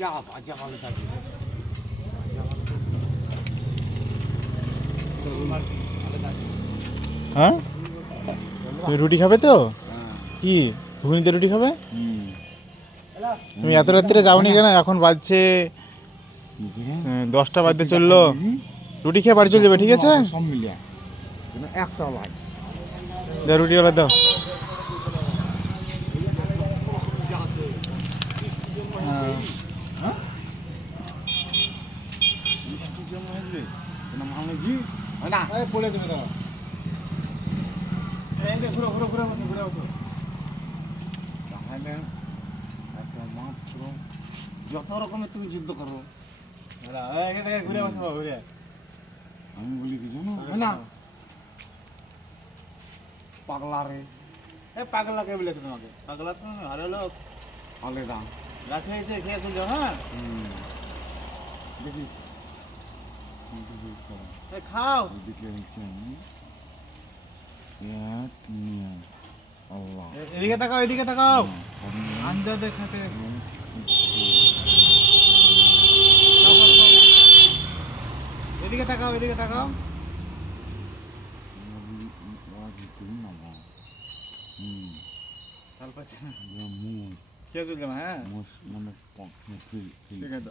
যা বাজা ভালো থাকে হ্যাঁ তুমি রুটি খাবে তো কি ঘুগনিতে রুটি খাবে তুমি এত রাত্রে যাওনি কেন এখন বাজছে 10টা বাজতে চললো রুটি খেয়ে বাড়ি চলে যাবে ঠিক আছে সব মিলিয়ে একটা লাগ দাও রুটিওয়ালা দাও না পড়ে যাবে দাও ঘুরো ঘুরো ঘুরে বসো তাহলে একটা মাত্র যত রকমের তুমি যুদ্ধ করো ঘুরে বসো ঘুরে আমি বলি কি জানো না পাগলা রে পাগলা কে বলেছে তোমাকে পাগলা তো ভালো লোক আলেদা গাছে হয়েছে খেয়ে চলছো হ্যাঁ দেখিস খাও এদিকে হচ্ছে আমি এক নিয়ে আল্লাহ এদিকে তাকাও আঞ্জা দেখাতে এদিকে তাকাও খেয়ে চলছো হ্যাঁ মানে ঠিক আছে